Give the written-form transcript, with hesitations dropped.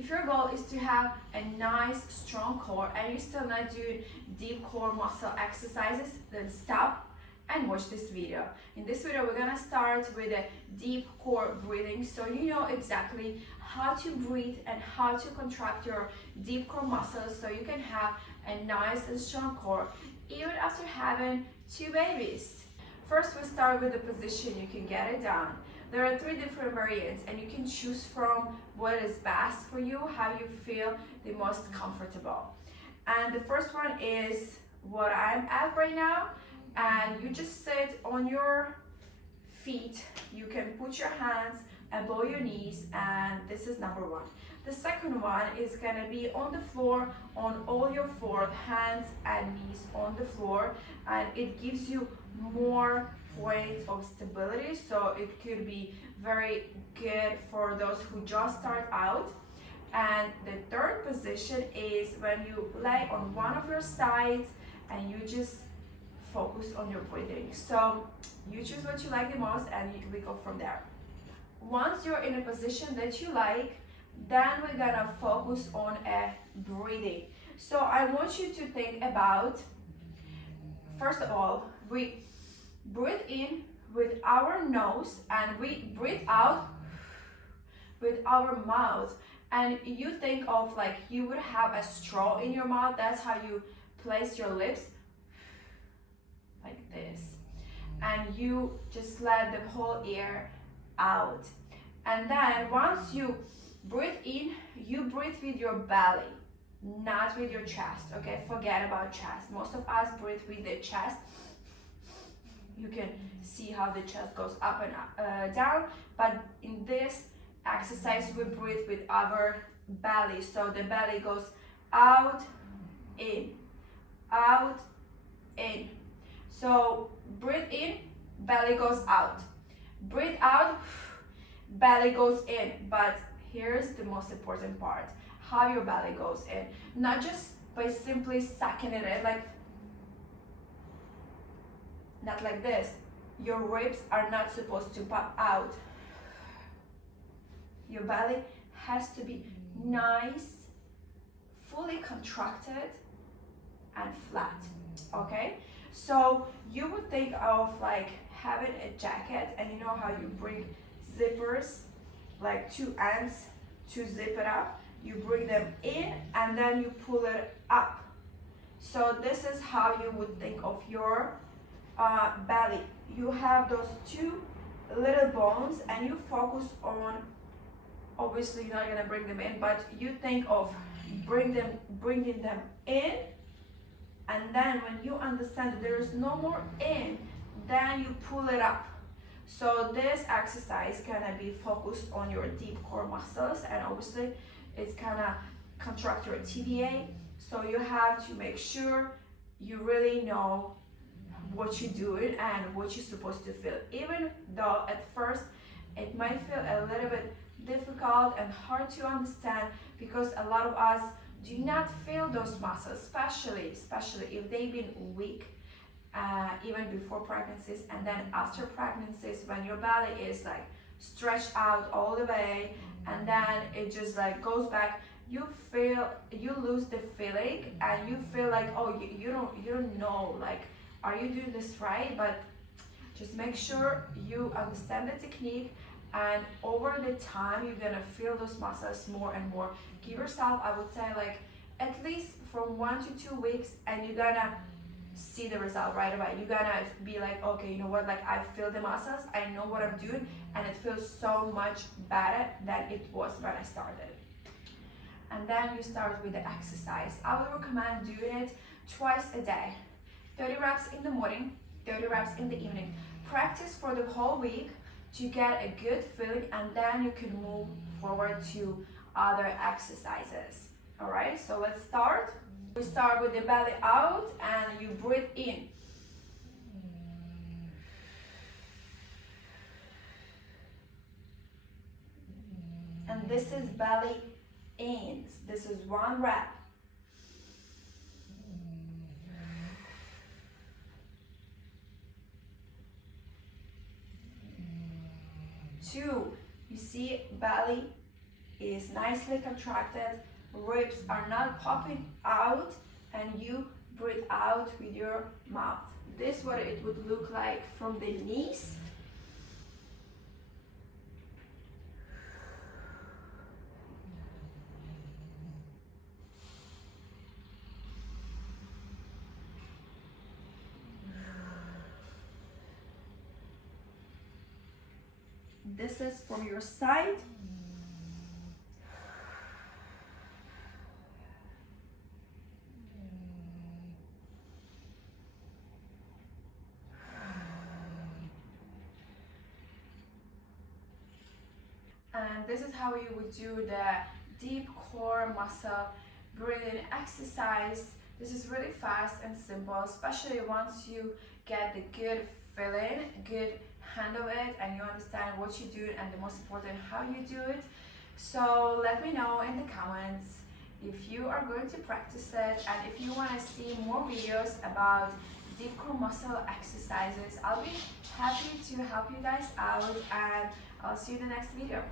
If your goal is to have a nice strong core and you're still not doing deep core muscle exercises, then stop and watch this video. In this video, we're gonna start with a deep core breathing, so you know exactly how to breathe and how to contract your deep core muscles so you can have a nice and strong core even after having 2 babies. First, we start with the position. You can get it down. There are 3 different variants and you can choose from what is best for you, how you feel the most comfortable. And the first one is what I'm at right now, and you just sit on your feet. You can put your hands above your knees, and this is number 1. The second one is gonna be on the floor, on all your 4 hands and knees on the floor, and it gives you more points of stability, so it could be very good for those who just start out. And the third position is when you lay on one of your sides and you just focus on your breathing. So you choose what you like the most and we go from there. Once you're in a position that you like, then we're gonna focus on a breathing. So I want you to think about, first of all, we breathe in with our nose and we breathe out with our mouth. And you think of like you would have a straw in your mouth. That's how you place your lips, like this. And you just let the whole air out. And then once you breathe in, you breathe with your belly, not with your chest, okay? Forget about chest. Most of us breathe with the chest. You can see how the chest goes up and down, but in this exercise we breathe with our belly. So the belly goes out, in, out, in. So breathe in, belly goes out. Breathe out, belly goes in. But here's the most important part, how your belly goes in. Not just by simply sucking it in, like not like this. Your ribs are not supposed to pop out. Your belly has to be nice, fully contracted and flat, okay? So you would think of like having a jacket, and you know how you bring zippers, like 2 ends to zip it up. You bring them in and then you pull it up. So this is how you would think of your belly. You have those 2 little bones and you focus on, obviously you're not gonna bring them in, but you think of bringing them in, and then when you understand that there is no more in, then you pull it up. So this exercise gonna be focused on your deep core muscles, and obviously it's gonna contract your TVA. So you have to make sure you really know what you're doing and what you're supposed to feel. Even though at first it might feel a little bit difficult and hard to understand, because a lot of us do not feel those muscles, especially if they've been weak even before pregnancies, and then after pregnancies when your belly is like stretched out all the way and then it just like goes back, you lose the feeling and you feel like, oh, you don't know, like, are you doing this right? But just make sure you understand the technique, and over the time you're gonna feel those muscles more and more. Give yourself, I would say, like at least from 1 to 2 weeks, and you're gonna see the result right away. You're gonna be like, okay, you know what, like I feel the muscles, I know what I'm doing, and it feels so much better than it was when I started. And then you start with the exercise. I would recommend doing it twice a day. 30 reps in the morning, 30 reps in the evening. Practice for the whole week to get a good feeling, and then you can move forward to other exercises. All right, so let's start. We start with the belly out and you breathe in. And this is belly in. This is 1 rep. 2, you see belly is nicely contracted, ribs are not popping out, and you breathe out with your mouth. This is what it would look like from the knees. This is from your side. And this is how you would do the deep core muscle breathing exercise. This is really fast and simple, especially once you get the good feeling, good hand of it, and you understand what you do, and the most important, how you do it. So let me know in the comments if you are going to practice it, and if you want to see more videos about deep core muscle exercises. I'll be happy to help you guys out, and I'll see you in the next video.